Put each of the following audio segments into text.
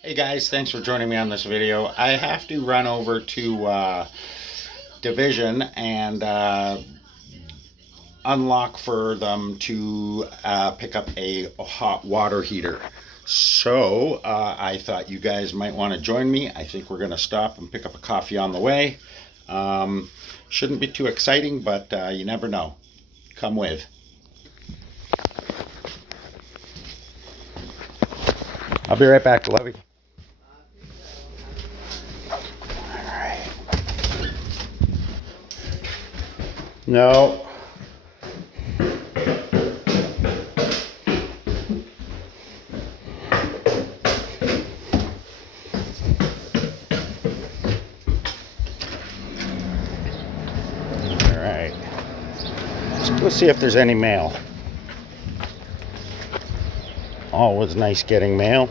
Hey guys, thanks for joining me on this video. I have to run over to Division and unlock for them to pick up a hot water heater. So I thought you guys might want to join me. I think we're going to stop and pick up a coffee on the way. Shouldn't be too exciting, but you never know. Come with. I'll be right back, Lovey. No. All right. Let's go see if there's any mail. Always nice getting mail.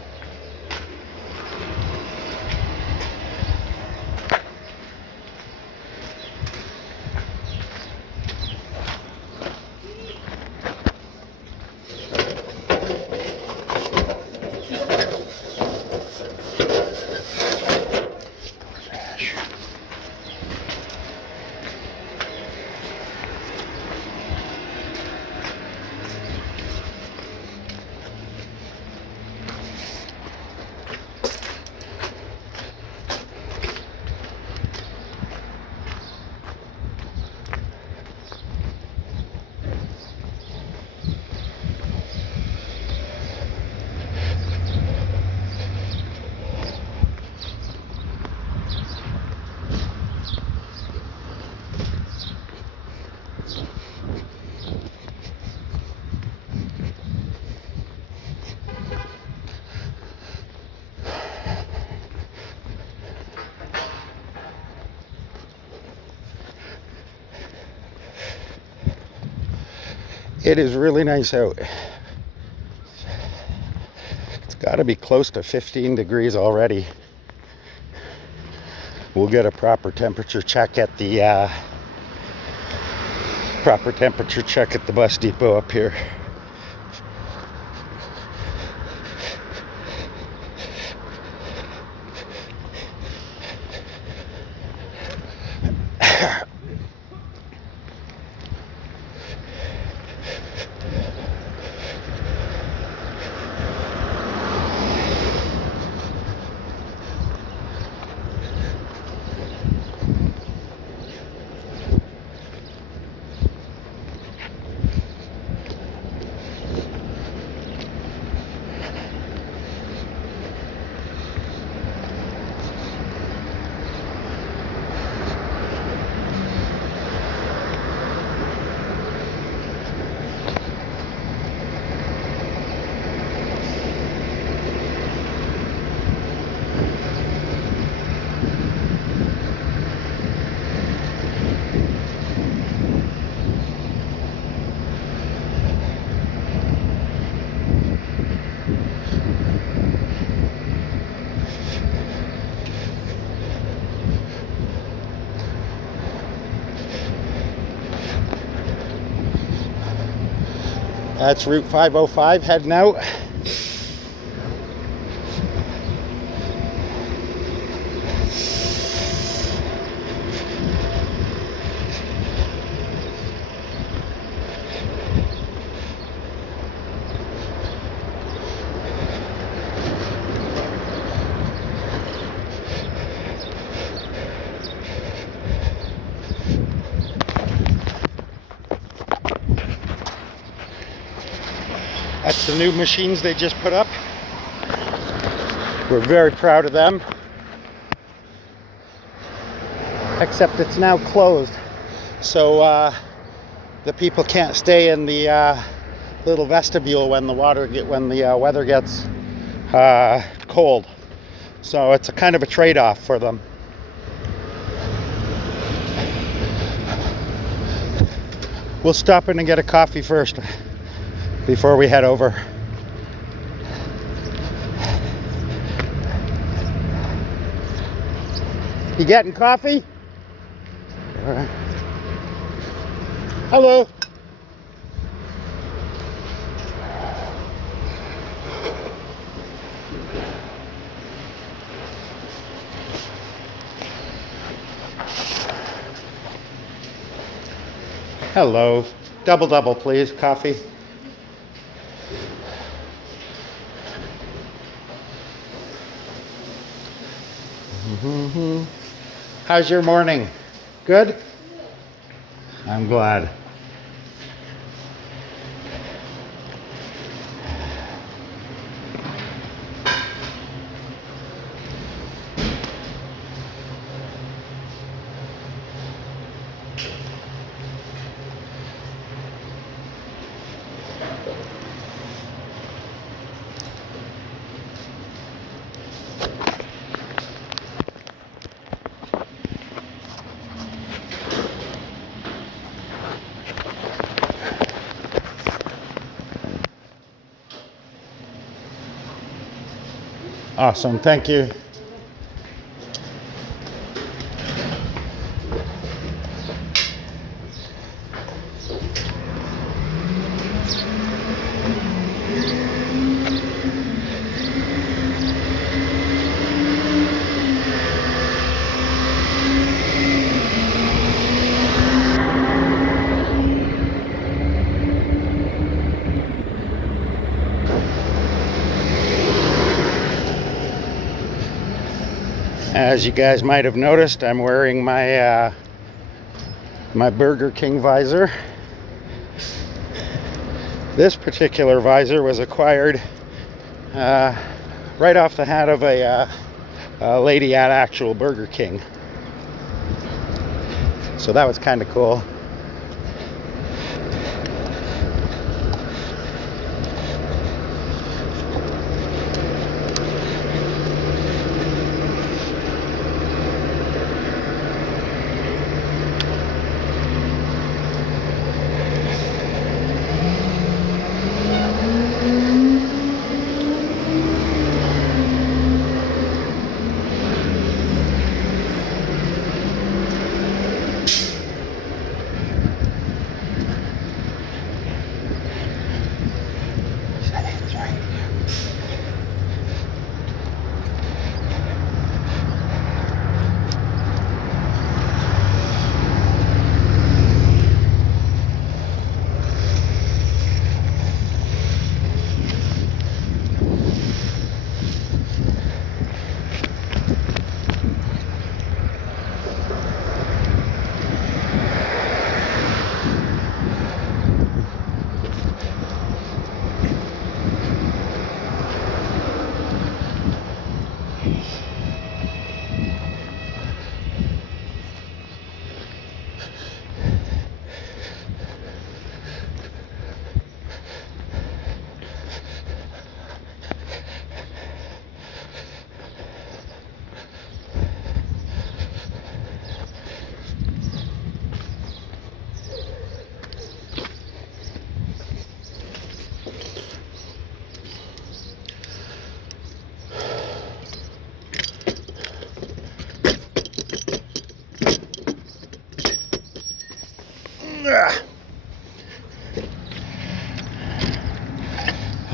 It is really nice out. It's got to be close to 15 degrees already. We'll get a proper temperature check at the bus depot up here. That's Route 505 heading out. That's the new machines they just put up. We're very proud of them. Except it's now closed. So the people can't stay in the little vestibule when the weather gets cold. So it's a kind of a trade-off for them. We'll stop in and get a coffee first before we head over. You getting coffee? All right. Hello. Hello. Double, please. Coffee. How's your morning? Good? I'm glad. Awesome, thank you. As you guys might have noticed, I'm wearing my my Burger King visor. This particular visor was acquired right off the hat of a lady at actual Burger King. So that was kind of cool.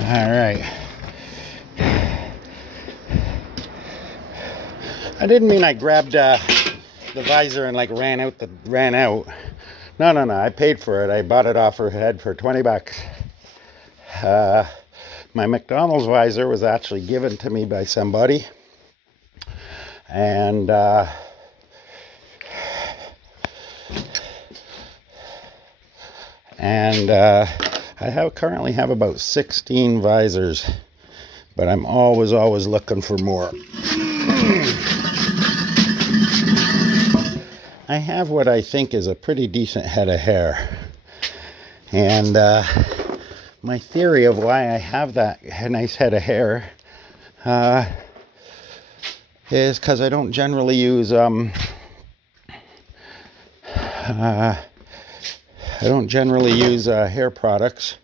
All right. I didn't mean I grabbed the visor and like ran out. No. I paid for it. I bought it off her head for 20 bucks. My McDonald's visor was actually given to me by somebody, and I currently have about 16 visors, but I'm always looking for more. I have what I think is a pretty decent head of hair, and my theory of why I have that nice head of hair is because I don't generally use hair products,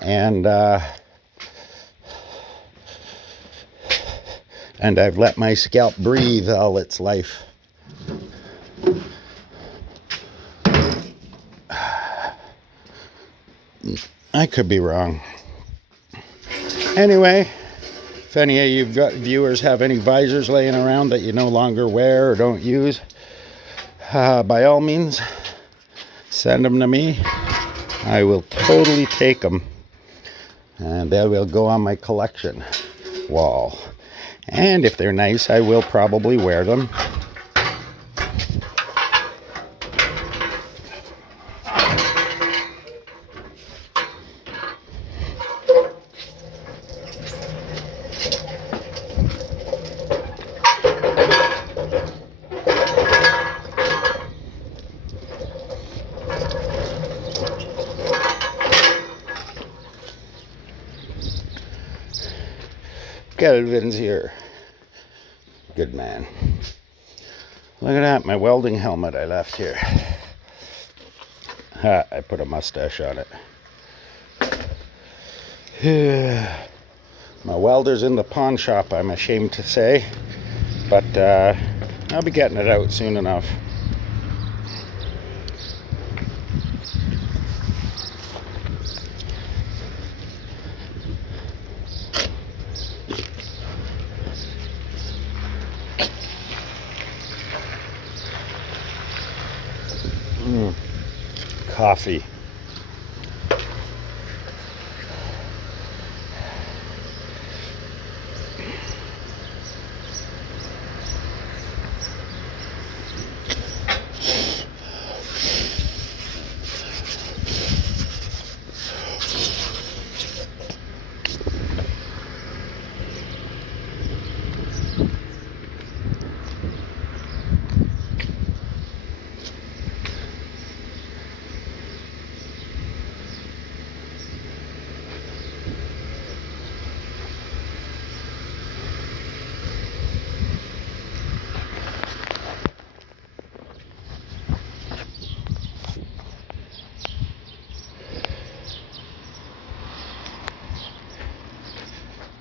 and I've let my scalp breathe all its life. I could be wrong. Anyway, if any of you viewers have any visors laying around that you no longer wear or don't use, by all means, send them to me. I will totally take them, and they will go on my collection wall. And if they're nice, I will probably wear them. Kelvin's here. Good man. Look at that, my welding helmet I left here. I put a mustache on it. My welder's in the pawn shop, I'm ashamed to say. But I'll be getting it out soon enough. Coffee.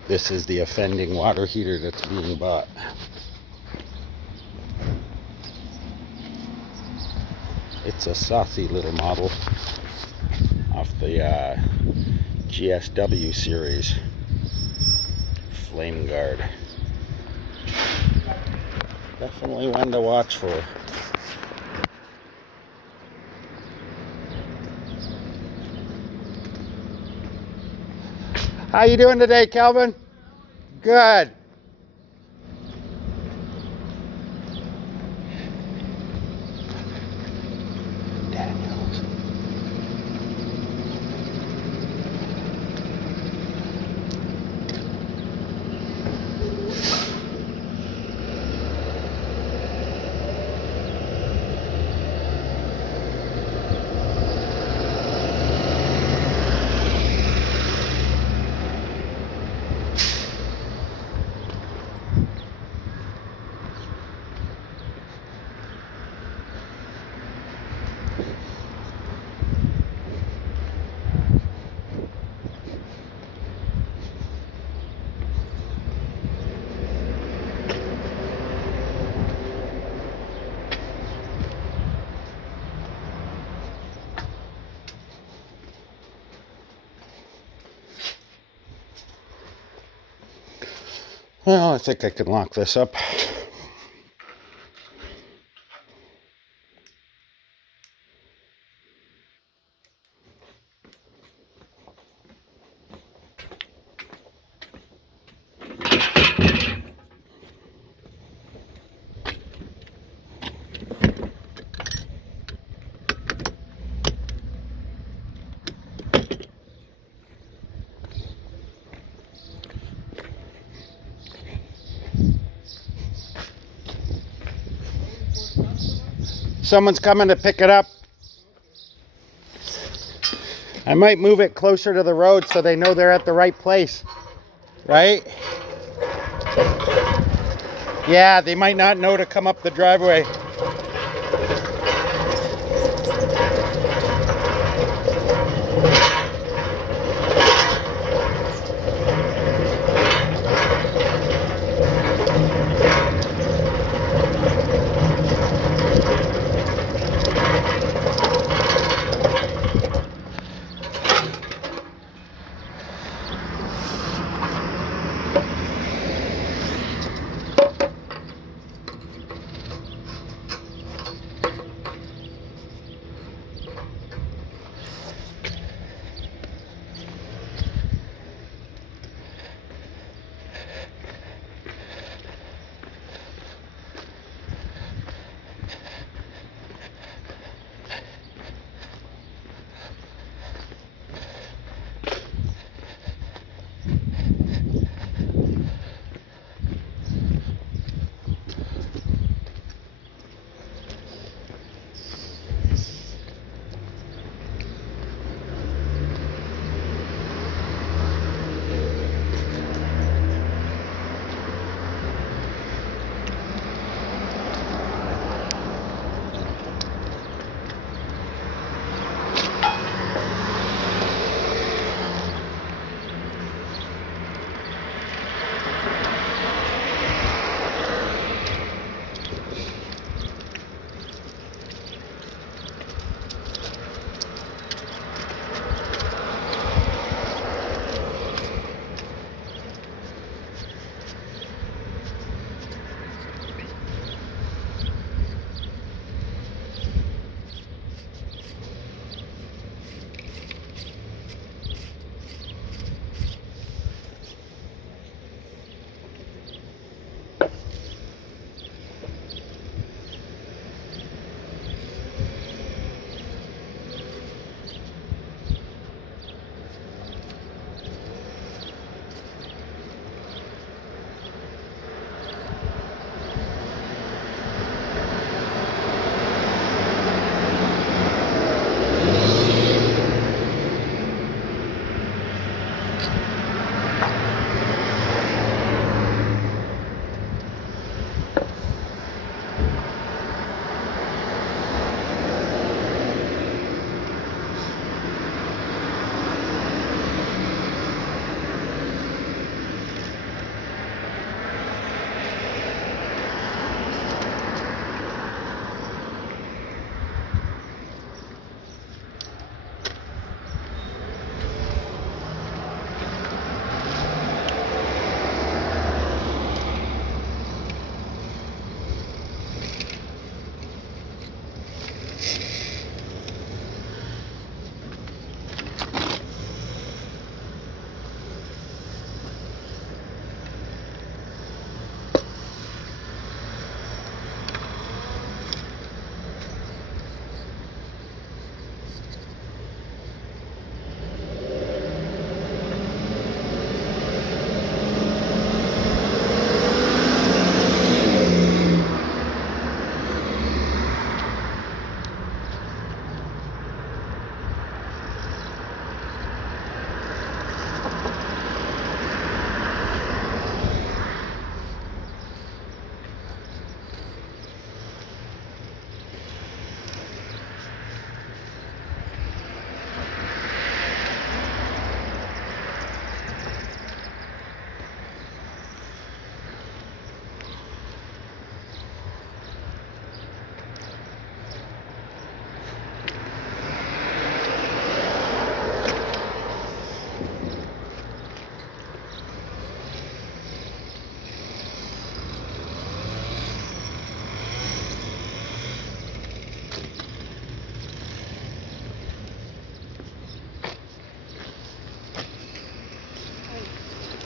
This is the offending water heater that's being bought. It's a saucy little model off the GSW series. Flame Guard. Definitely one to watch for. How you doing today, Kelvin? Good. Daniels. Well, I think I can lock this up. Someone's coming to pick it up. I might move it closer to the road so they know they're at the right place, right? Yeah, they might not know to come up the driveway.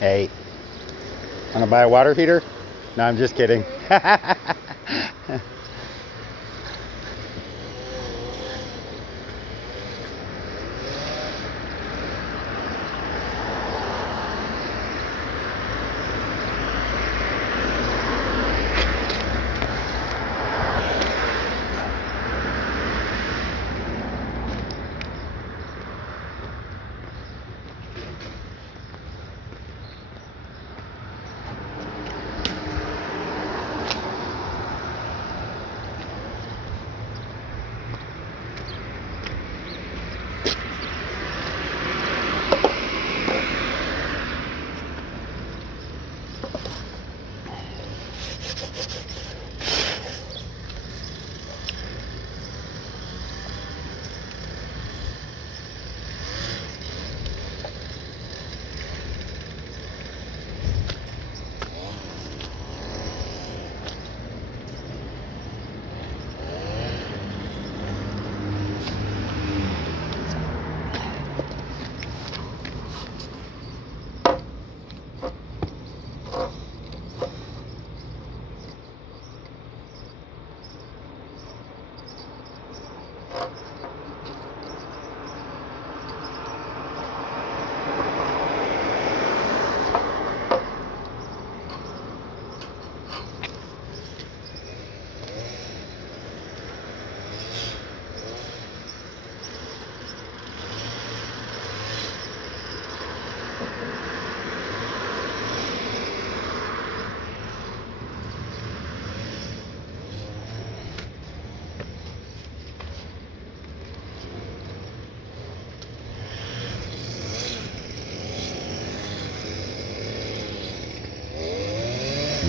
Hey, wanna buy a water heater? No, I'm just kidding.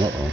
Uh-oh.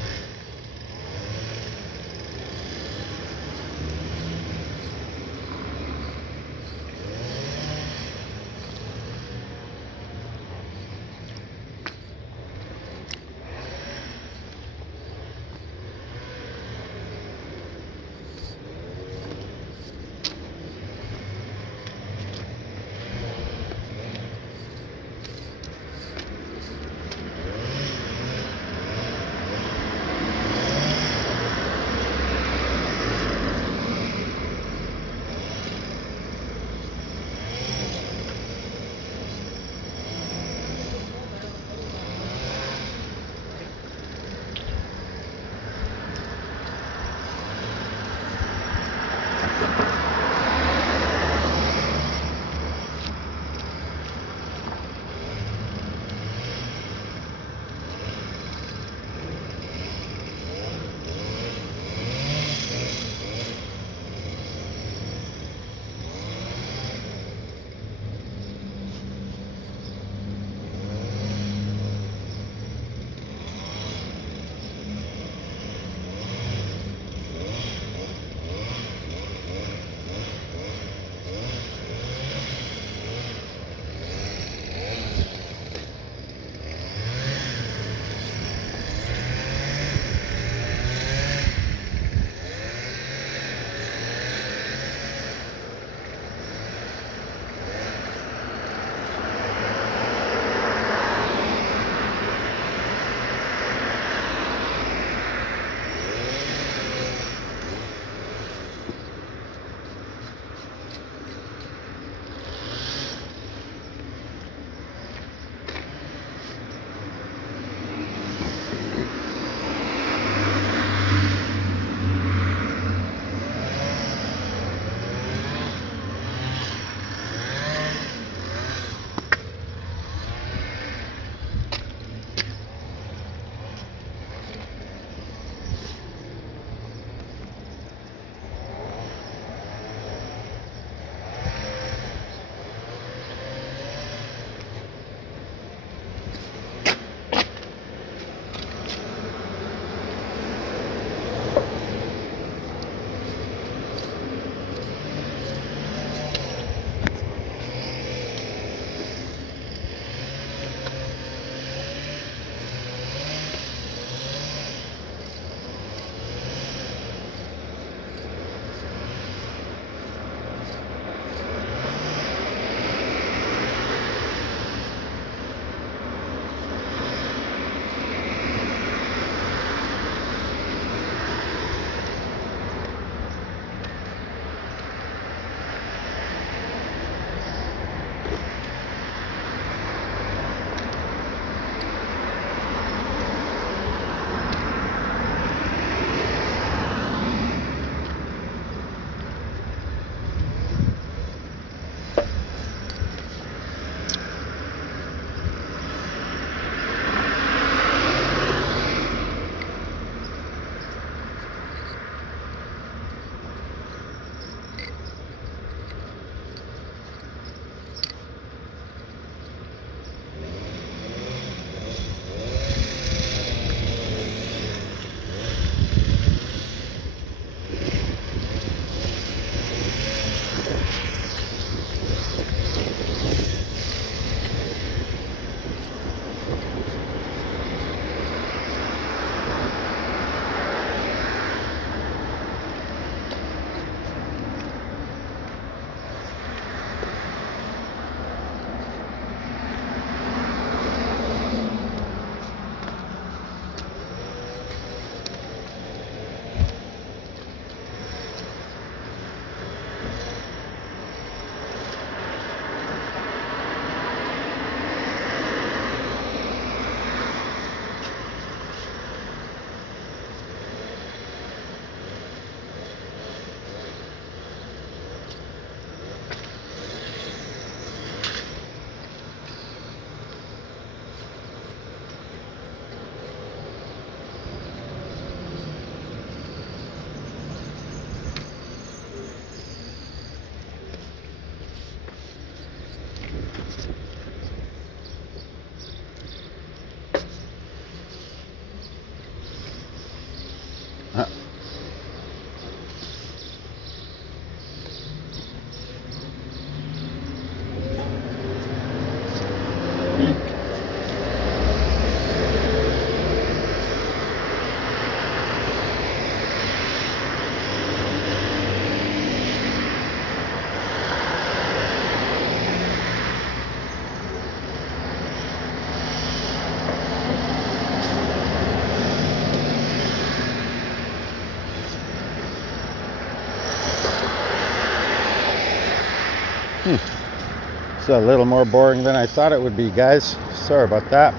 It's a little more boring than I thought it would be, guys. Sorry about that.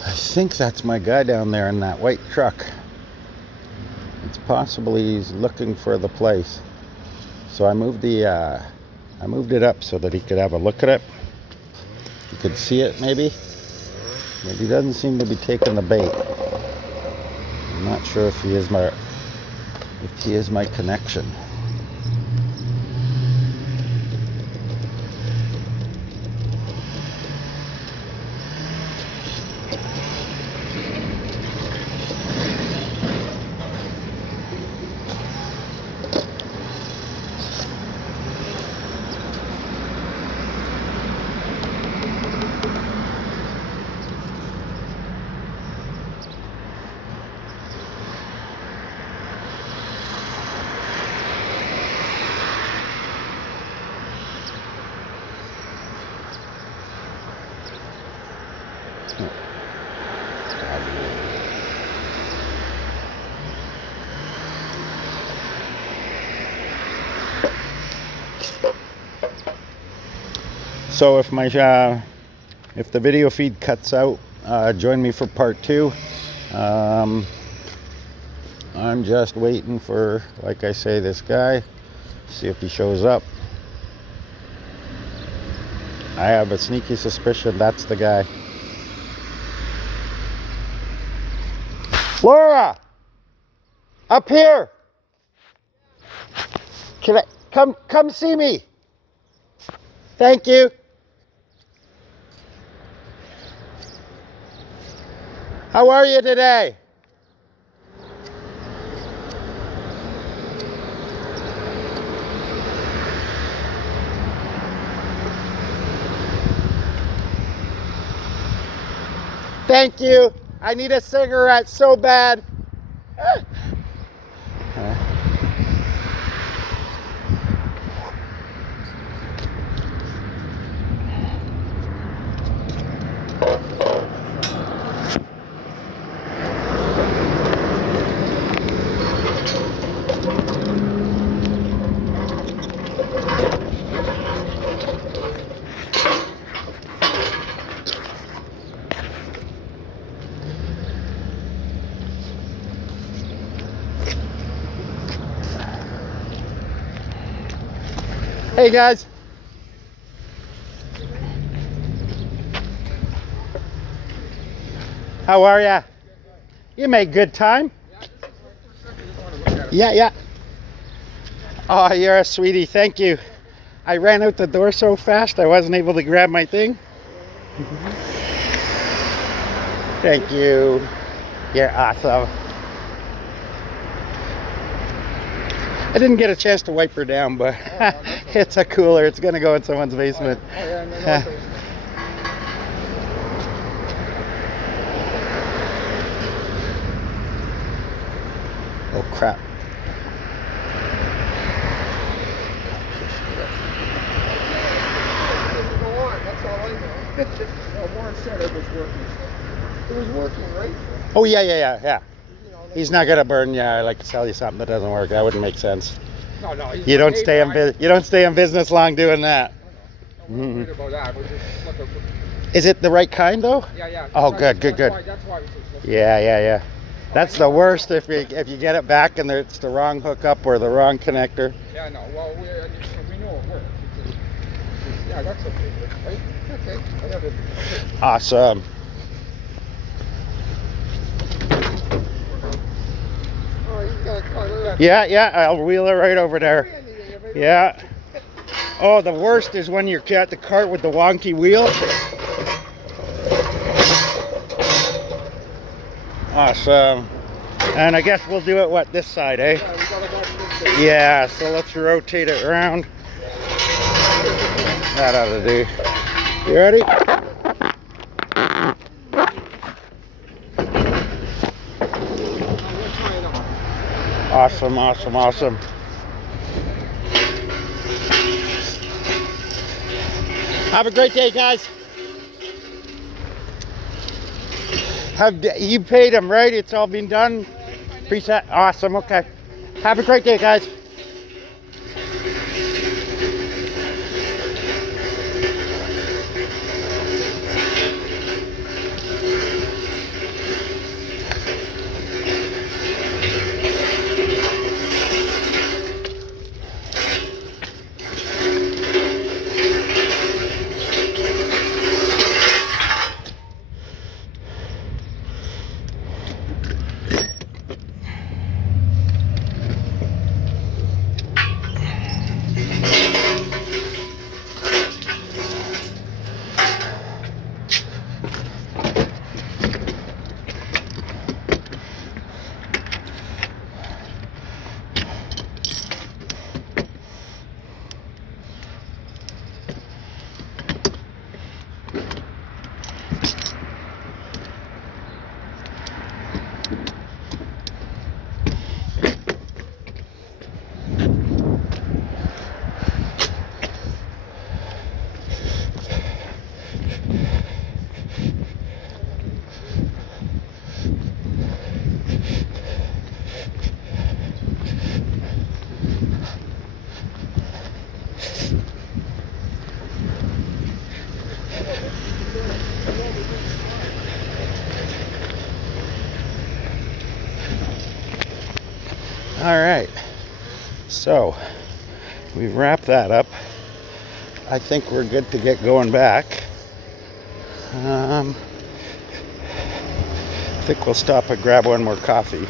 I think that's my guy down there in that white truck. It's possible he's looking for the place. So I moved it up so that he could have a look at it. He could see it maybe. But he doesn't seem to be taking the bait. I'm not sure if he is my connection. So if the video feed cuts out, join me for part 2. I'm just waiting for, like I say, this guy. See if he shows up. I have a sneaky suspicion that's the guy. Laura! Up here! Can I come see me? Thank you. How are you today? Thank you. I need a cigarette so bad. Hey guys. How are ya? You made good time. Yeah, yeah. Oh, you're a sweetie. Thank you. I ran out the door so fast I wasn't able to grab my thing. Thank you. You're awesome. I didn't get a chance to wipe her down, but it's a cooler. It's going to go in someone's basement. Oh, crap. Warren said it was working. It was working, right? Oh, yeah. He's not gonna burn you. I like to sell you something that doesn't work. That wouldn't make sense. No. You don't stay in business long doing that. I'm not worried about that. We're just looking for... Is it the right kind though? Yeah. Oh, good. That's why we just Yeah. That's the worst if you get it back and it's the wrong hookup or the wrong connector. Yeah, no. Well, we know it works. Yeah, that's okay, right? Okay. I have it. Okay. Awesome. Oh, you got a car. Yeah. I'll wheel it right over there. Yeah. Oh, the worst is when you're at the cart with the wonky wheel. Awesome. And I guess we'll do it, this side, eh? Yeah, we gotta go to this side. Yeah, so let's rotate it around. That ought to do. You ready? Awesome. Have a great day, guys. You paid him, right? It's all been done? Preset? Awesome, okay. Have a great day, guys. All right, so we've wrapped that up. I think we're good to get going back. I think we'll stop and grab one more coffee.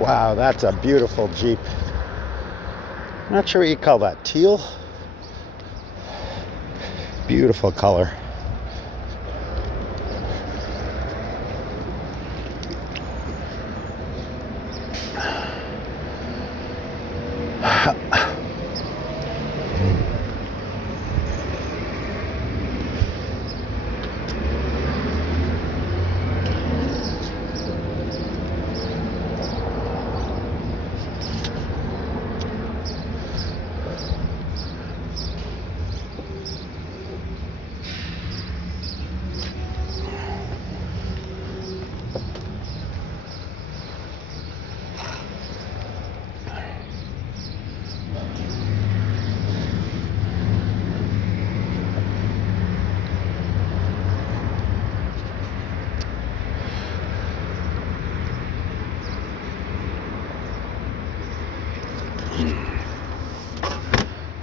Wow, that's a beautiful Jeep. Not sure what you call that. Teal? Beautiful color.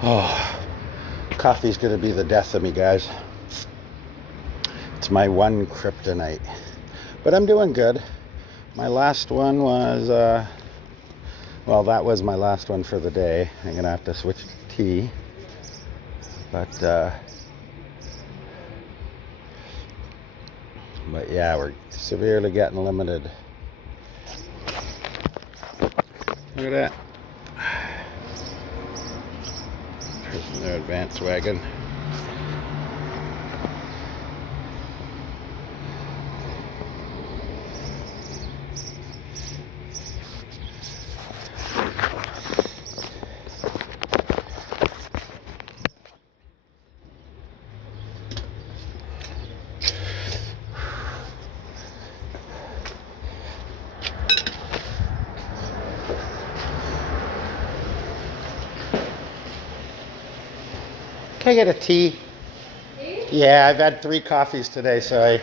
Oh, coffee's gonna be the death of me, guys. It's my one kryptonite. But I'm doing good. My last one was, well, that was my last one for the day. I'm gonna have to switch to tea. But yeah, we're severely getting limited. Look at that. There's their advance wagon. Can I get a tea? Tea? Yeah, I've had 3 coffees today, so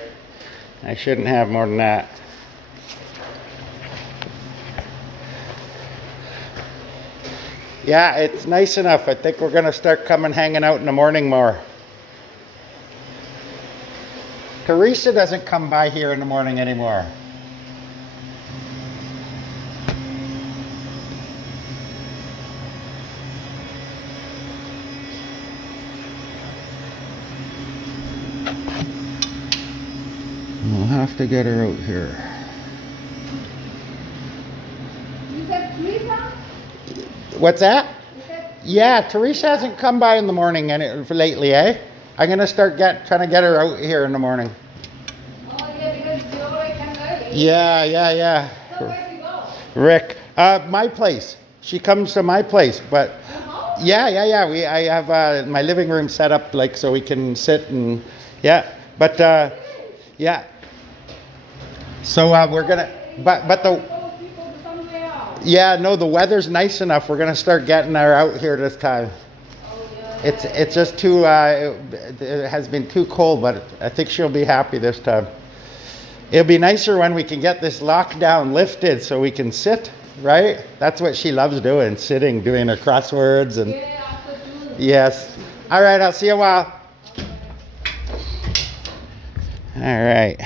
I shouldn't have more than that. Yeah, it's nice enough. I think we're going to start hanging out in the morning more. Teresa doesn't come by here in the morning anymore. We'll have to get her out here. You said Teresa? What's that? You said Yeah, Teresa hasn't come by in the morning lately, eh? I'm gonna start trying to get her out here in the morning. oh yeah, because you already came early. Yeah. So where do you go? Rick, my place. She comes to my place, but Uh-huh. yeah. I have my living room set up like so we can sit and but yeah. So we're gonna, but the. People to somewhere else. Yeah, no, the weather's nice enough. We're gonna start getting her out here this time. Oh yeah. It's just too. It has been too cold, but I think she'll be happy this time. It'll be nicer when we can get this lockdown lifted, so we can sit. Right? That's what she loves doing, sitting, doing her crosswords and. Yeah, after June. Yes. All right. I'll see you in a while. All right.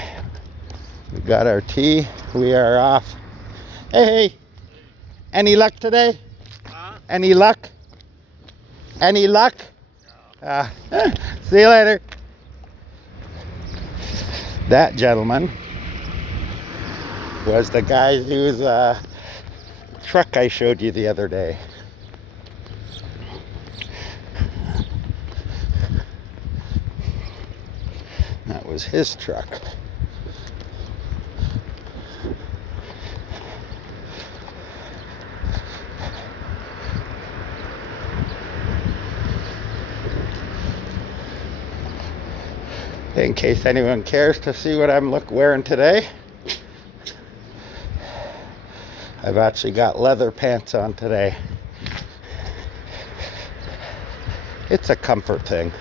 We got our tea. We are off. Hey. Any luck today? Huh? Any luck? Any luck? No. See you later. That gentleman was the guy whose truck I showed you the other day. That was his truck. In case anyone cares to see what I'm wearing today, I've actually got leather pants on today. It's a comfort thing.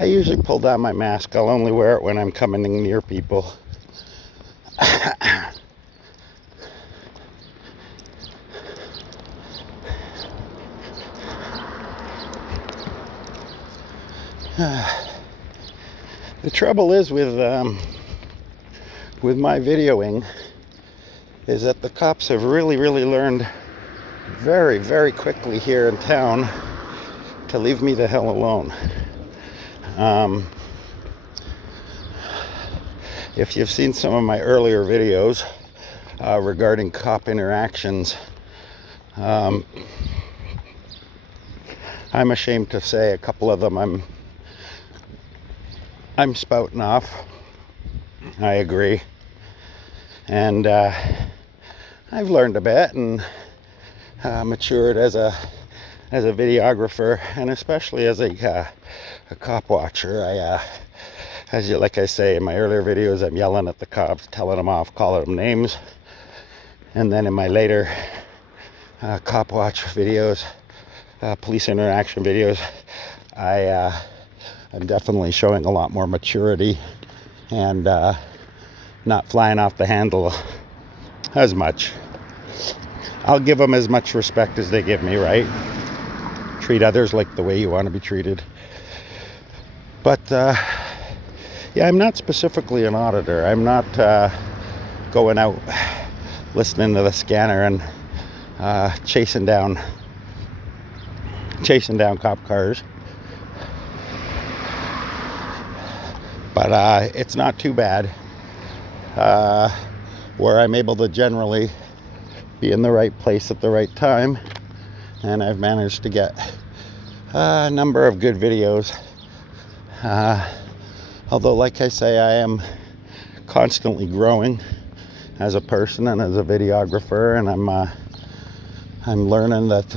I usually pull down my mask. I'll only wear it when I'm coming near people. The trouble is with my videoing is that the cops have really learned very, very quickly here in town to leave me the hell alone. If you've seen some of my earlier videos regarding cop interactions, I'm ashamed to say a couple of them I'm spouting off. I agree. And I've learned a bit and matured as a videographer, and especially as a cop watcher. Like I say in my earlier videos, I'm yelling at the cops, telling them off, calling them names. And then in my later cop watch videos, police interaction videos, I'm definitely showing a lot more maturity and not flying off the handle as much. I'll give them as much respect as they give me, right? Treat others like the way you want to be treated. But yeah, I'm not specifically an auditor. I'm not going out listening to the scanner and chasing down cop cars. But it's not too bad where I'm able to generally be in the right place at the right time, and I've managed to get a number of good videos. Although, like I say, I am constantly growing as a person and as a videographer, and I'm learning that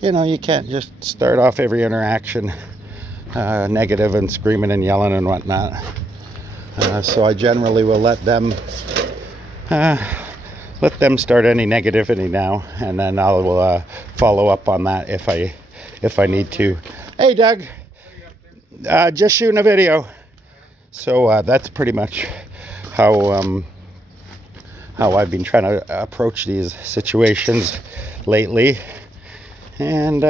you can't just start off every interaction negative and screaming and yelling and whatnot. So I generally will let them start any negativity now, and then I'll follow up on that if I need to. Hey, Doug, just shooting a video. So that's pretty much how I've been trying to approach these situations lately. And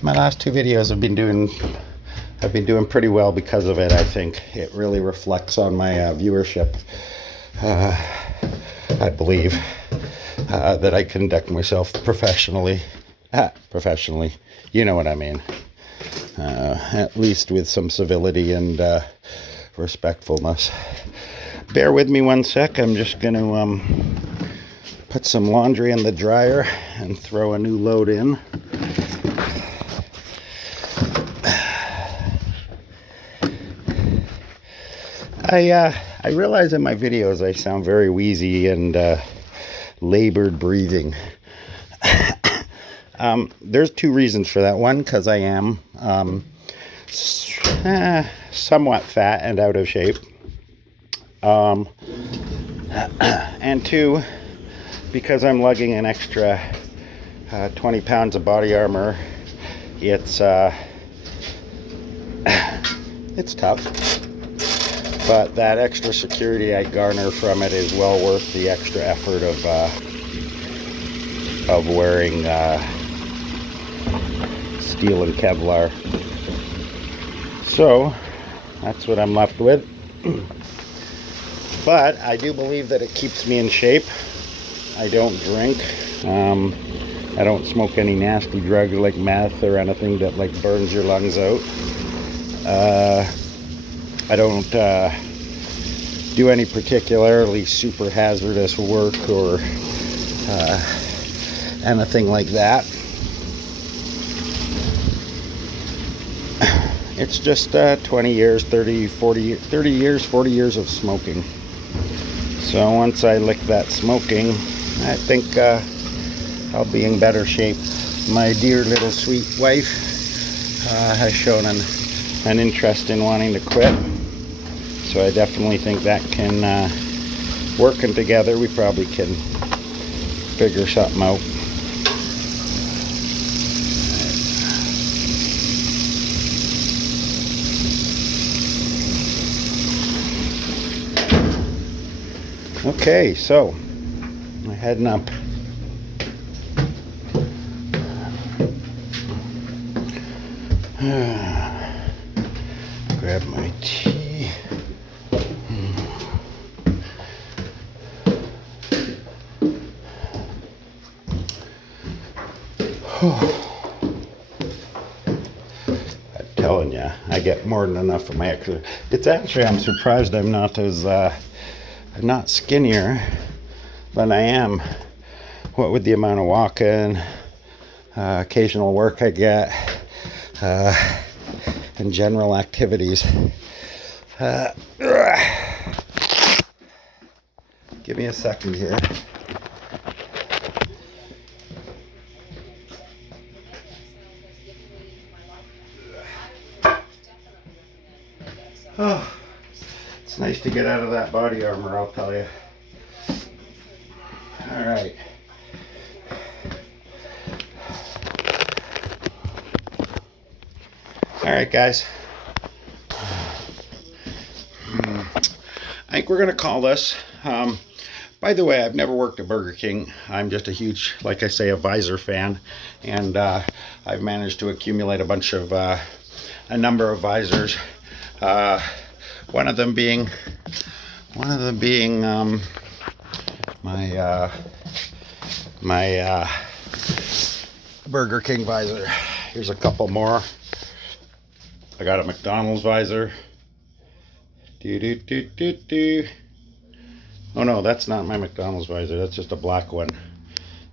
my last two videos have been doing pretty well because of it. I think it really reflects on my viewership. I believe that I conduct myself professionally. Professionally, you know what I mean. At least with some civility and respectfulness. Bear with me one sec. I'm just going to put some laundry in the dryer and throw a new load in. I realize in my videos I sound very wheezy and labored breathing. There's two reasons for that. One, because I am somewhat fat and out of shape. And two, because I'm lugging an extra 20 pounds of body armor. It's tough. But that extra security I garner from it is well worth the extra effort of wearing steel and Kevlar. So that's what I'm left with. But I do believe that it keeps me in shape. I don't drink. I don't smoke any nasty drugs like meth or anything that like burns your lungs out. I don't do any particularly super hazardous work or anything like that. It's just 20 years, 30 years of smoking. So once I lick that smoking, I think I'll be in better shape. My dear little sweet wife has shown an interest in wanting to quit. So I definitely think that can, working together, we probably can figure something out. Okay, so we're heading up. Grab my tea. I'm telling you, I get more than enough of my exercise. It's actually, I'm surprised I'm not as, I'm not skinnier than I am. What with the amount of walking, occasional work I get, and general activities. Give me a second here. Oh, it's nice to get out of that body armor, I'll tell you. All right. All right, guys. I think we're going to call this. By the way, I've never worked at Burger King. I'm just a huge, like I say, a Visor fan. And I've managed to accumulate a number of Visors. One of them being my Burger King Visor. Here's a couple more. I got a McDonald's Visor. Oh no, that's not my McDonald's Visor. That's just a black one.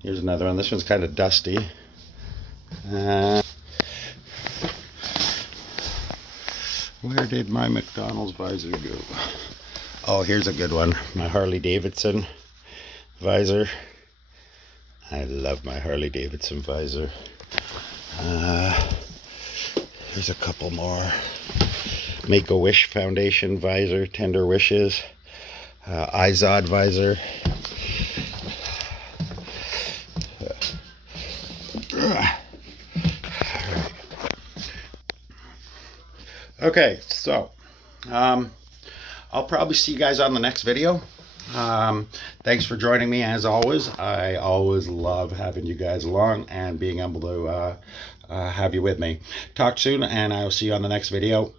Here's another one. This one's kind of dusty. Where did my McDonald's Visor go? Oh, here's a good one. My Harley Davidson Visor. I love my Harley Davidson Visor. Here's a couple more. Make-A-Wish Foundation Visor, Tender Wishes. Izod Visor. Okay, so I'll probably see you guys on the next video. Thanks for joining me as always. I always love having you guys along and being able to have you with me. Talk soon, and I'll see you on the next video.